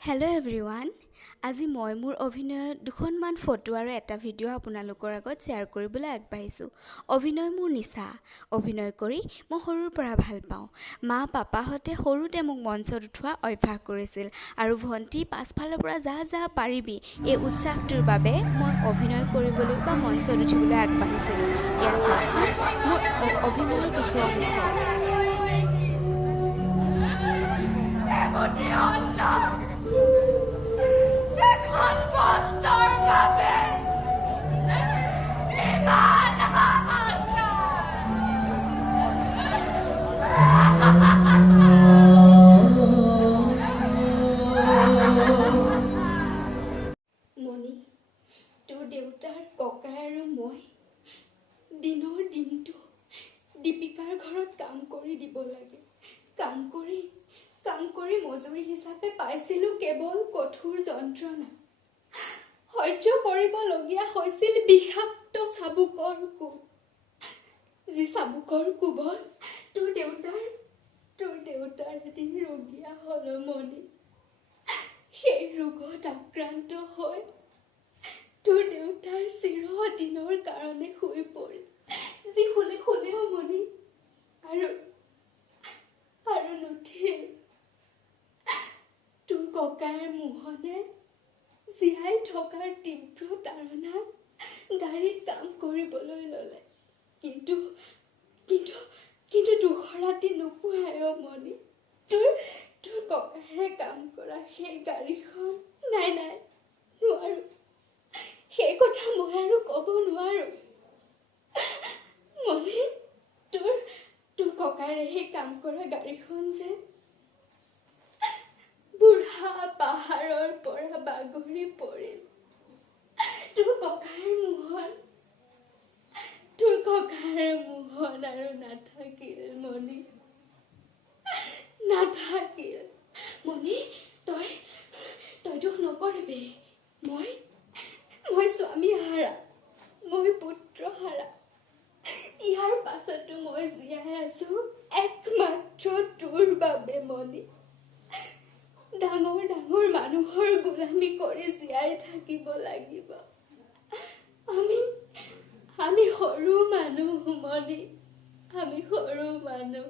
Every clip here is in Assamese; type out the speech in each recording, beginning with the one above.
Hello' everyone. আজি মই মোৰ অভিনয়ৰ দুখনমান ফটো আৰু এটা ভিডিঅ' আপোনালোকৰ আগত শ্বেয়াৰ কৰিবলৈ আগবাঢ়িছোঁ। অভিনয় মোৰ নিচা। অভিনয় কৰি মই সৰুৰ পৰা ভাল পাওঁ। মা পাপাহঁতে সৰুতে মোক মঞ্চত উঠোৱা অভ্যাস কৰিছিল আৰু ভণ্টি পাছফালৰ পৰা যা পাৰিবি এই উৎসাহটোৰ বাবে মই অভিনয় কৰিবলৈ বা মঞ্চত উঠিবলৈ আগবাঢ়িছিলোঁ। এয়া চাওকচোন মোৰ অভিনয়ৰ কিছু অংশ। মণি, তোৰ দেউতাৰ ককাই আৰু মই দিনৰ দিনটো দীপিকাৰ ঘৰত কাম কৰি দিব লাগে। কাম কৰি মজুৰি হিচাপে পাইছিলোঁ কেৱল কঠোৰ যন্ত্ৰণা। সহ্য কৰিবলগীয়া হৈছিল বিষাক্ত চাবুকৰ কোব। যি চাবুকৰ কোবত তোৰ দেউতাৰ এদিন ৰোগীয়া হ'ল মণি। সেই ৰোগত আক্ৰান্ত হৈ তোৰ দেউতাৰ চিৰদিনৰ কাৰণে শুই পৰিল। যি শুলেও মণি আৰু নুঠিল। তোৰ ককাইৰ মোহনে জীয়াই থকাৰ তীব্ৰ তাৰণাত গাড়ীত কাম কৰিবলৈ ল'লে। কিন্তু দুখৰ ৰাতি নোপোহাই মণি। তোৰ ককাইৰে কাম কৰা সেই গাড়ীখন নাই নোৱাৰো। সেই কথা মই আৰু ক'ব নোৱাৰো মণি। তোৰ ককাইৰে সেই কাম কৰা গাড়ীখন যে বুঢ়া পাহাৰৰ পৰা বাগৰি পৰিল। তোৰ ককাইৰ মোহন আৰু নাথাকিল মণি। মণি, তই দুখ নকৰিবি। মই স্বামী হাৰা, মই পুত্ৰ হাৰা। ইয়াৰ পাছতো মই জীয়াই আছো একমাত্ৰ তোৰ বাবে মণি। ডাঙৰ মানুহৰ গোলামী কৰি জীয়াই থাকিব লাগিব। আমি সৰু মানুহ মণি, আমি সৰু মানুহ।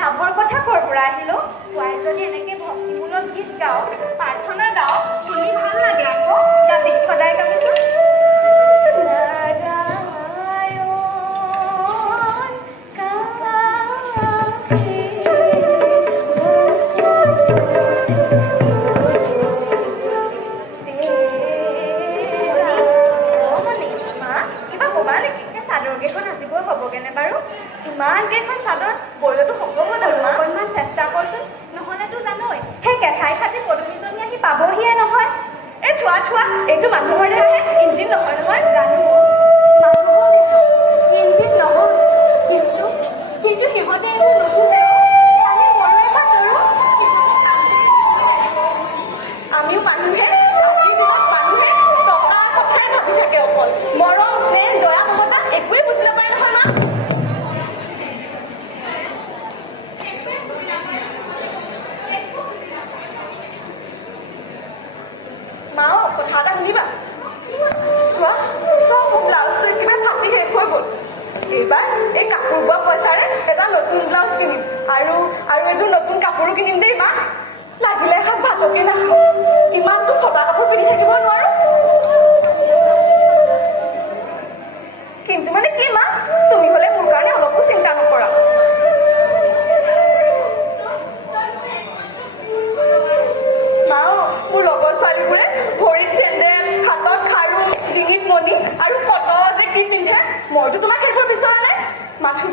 লাভৰ কথা ক'ৰ পৰা আহিলো? তই যদি এনেকে ভক্তিমূলক গীত গাওঁ, প্ৰাৰ্থনা গাওঁ, শুনি ভাল লাগে আকৌ। গাবি সদায় গাবিচোন। ইমান কেইখন চাদৰ বৈলতো সকলো অকণমান চেষ্টা কৰচোন। নহ'লেতো জানই সেই কেঁচাই খাতি পদুমীজনী আহি পাবহিয়ে নহয়। এই থোৱা এইটো মানুহৰে আহে, ইঞ্জিন নহয় জানো। ইঞ্জিন নহয়, কিন্তু সিহঁতে এইবোৰ নুবুজে। আমিও মানুহে টকাৰ কথাই ভাবি থাকে অকল। মৰম, প্ৰেম, দয়া, মমতা একোৱেই বুজি নাপায় নহয় মা। কথা এটা শুনিবা।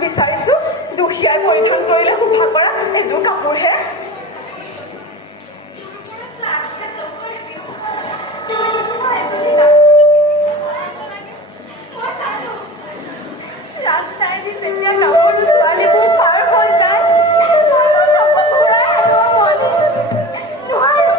বিচাৰিছো দুখীয়াই পৰিধান কৰিলে শোভা কৰা এযোৰ কাপোৰহে ৰাস্তাইদি যেতিয়া গাভৰু ছোৱালীবোৰ পাৰ হৈ যায় মনৰ চকুত ঘূৰাই আনিব মন নোৱাৰো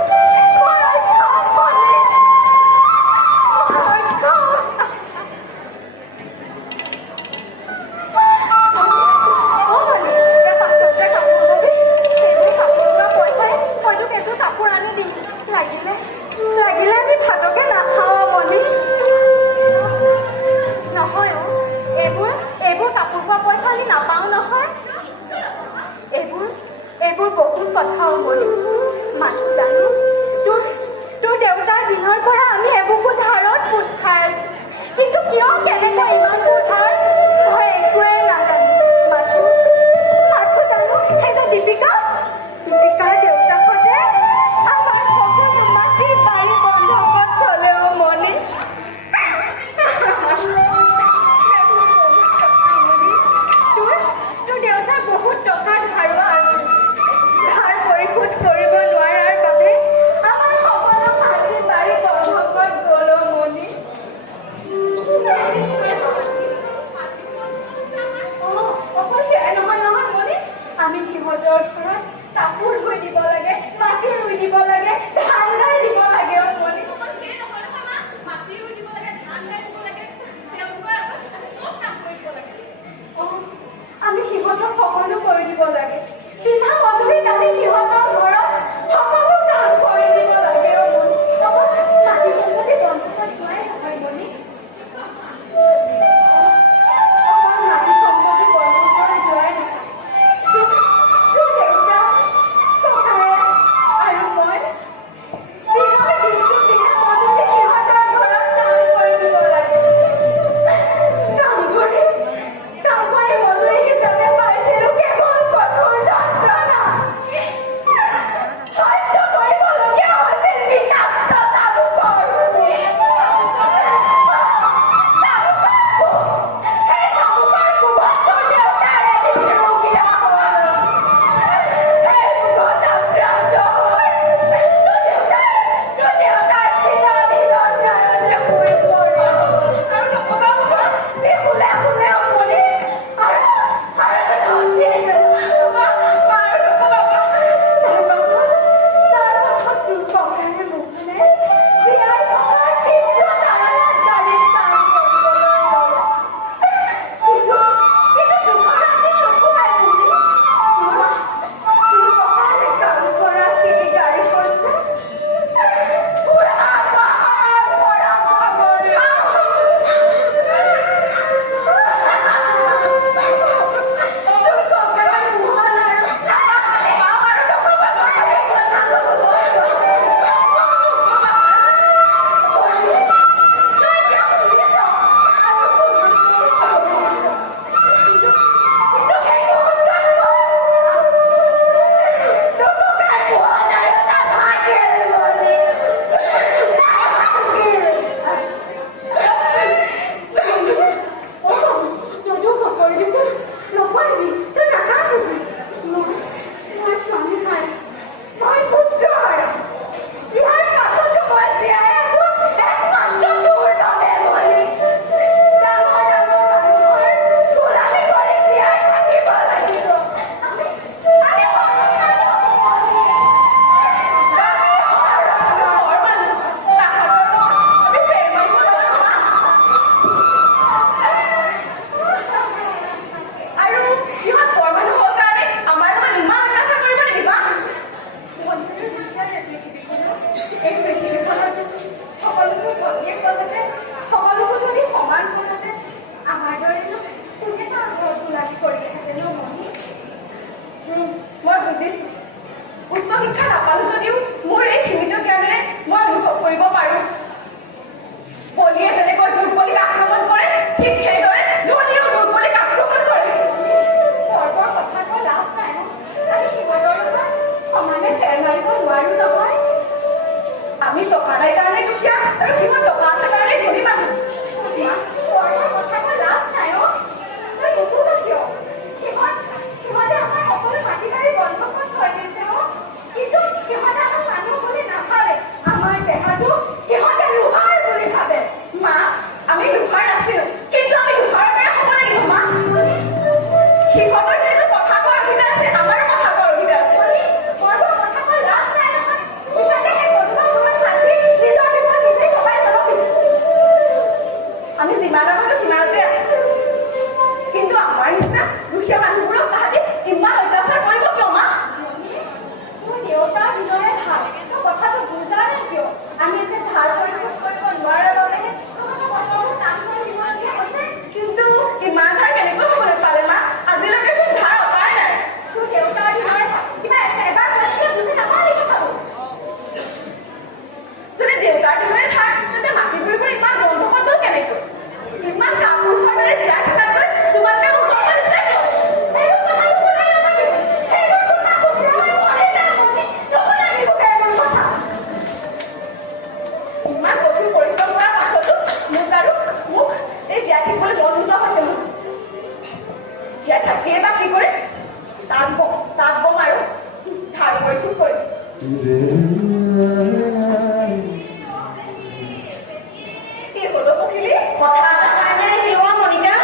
কথা এটা কাৰণে আহিলো মনিকা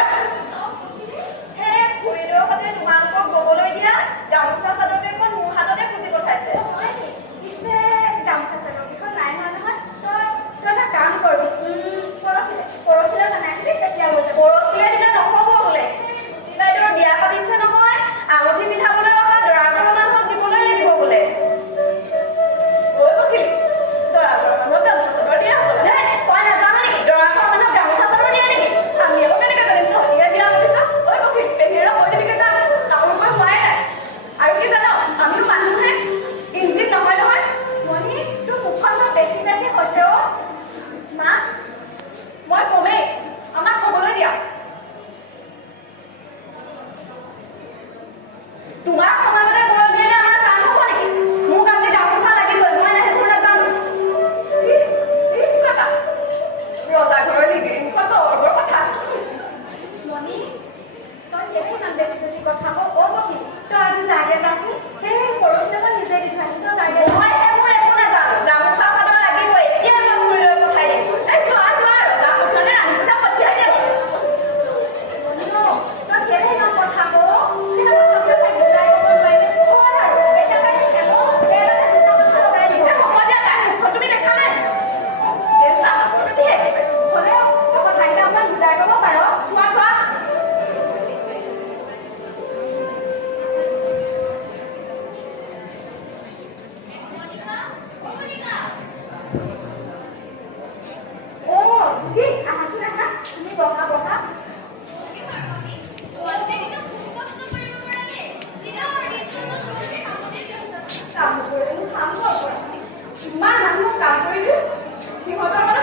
সেই খুৰীদেউৰ সৈতে তোমালোকক ববলৈ দিয়া গামোচা চাদৰকেইখন মোৰ হাততে খুজি পঠাইছে পিছে গামোচা চাদৰকেইখন নাই হোৱা নহয় তই এটা কাম কৰিবি পৰহিলৈ জনাইছিলি তেতিয়া লৈ যাব পৰহিলৈ দিলে নহ'ব বোলে বাইদেউৰ বিয়া পাতিছে নহয় আঙুঠি পিন্ধাবলৈ অহা দৰা ঘৰৰ মানুহক দিবলৈ লাগিব বোলে ঐ পখিলি দৰা ঘৰৰ মানুহক গামোচা চাদৰ দিয়া হ'ল নে তই নাজানো নেকি দৰা ঘৰৰ মানুহক গামোচা চাদৰ দিয়ে নেকি আমি আকৌ কেনেকৈ জানিম তহঁতিহে বিয়া পাতিছ ঐ পখিলি পেহীৰে কৈ দিবিকে যাম আপোনালোকৰ হোৱাই নাই আৰু কি জান আমিও মানুহহে ইঞ্জিন নহয় নহয় মনি তোৰ মুখখন মই বেছি বেছি হৈছে অ' মা মই কমেই আমাক ক'বলৈ দিয়া তোমাক সময়মতে গৈ দিলে আমাৰ কাম হ'ব নেকি মোক আজি গামোচা লাগিবই মই সেইবোৰ নাজানো ৰজা ঘৰৰ লিগিৰিখন দৌৰবৰ কথা মনি তই একো নাজানি বেছি কথা ক'ব কি তই আজি লাগে যাচোন সেই পৰহিলৈ মই নিজে দি থৈ তই লাগে মই সেইবোৰ একো নাজানো গামোচা চাদৰ লাগিবই এতিয়া মই ঘূৰিলৈ পঠাই দিম এই যোৱা যোৱা ৰজা ঘৰলৈ আনি পেলাই পঠিয়াই দিয়া তই কেলে ইমান কথা কওঁ তুমি দেখা নাই হ'লেও কথাকেইটা অকণমান বুজাই ক'ব পাৰ চোৱা চোৱা তুমি বহা বহা কাম কৰিলো কাম কৰ ইমান মানুহক কাম কৰিলো সিহঁতৰ